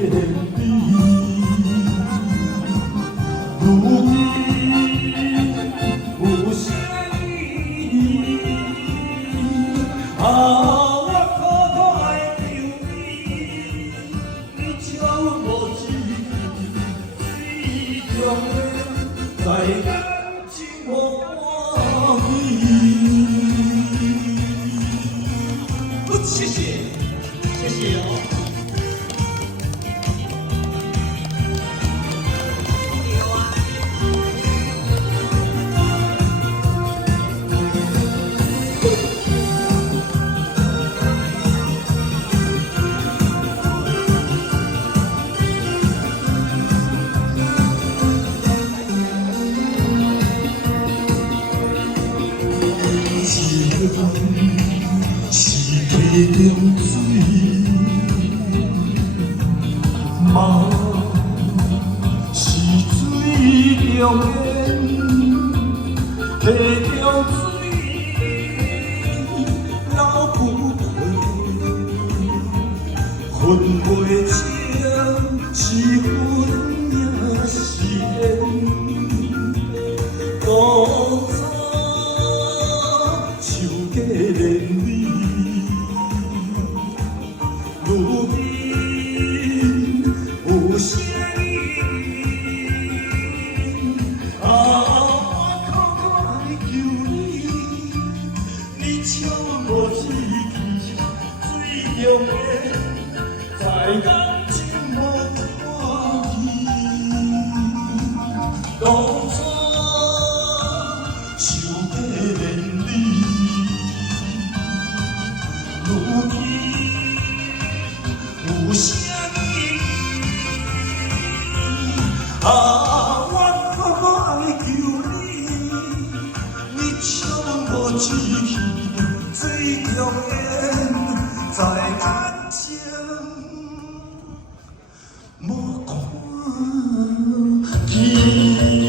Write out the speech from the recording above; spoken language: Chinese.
你，如今有啥意义？啊，我苦苦爱求你，你却无志气，最终的在感情无欢喜。谢谢，谢谢哦。是溪中水，梦是水中烟，溪中水流不回，分袂清是恨也是缘，当初想过连你。如今有啥意义？啊，我苦苦爱求你，你却无志气，最终的在感情无欢喜。当初想过连你，如今。有啥意义？啊，我苦苦爱求你，你却无志气，最终的在感情无看见。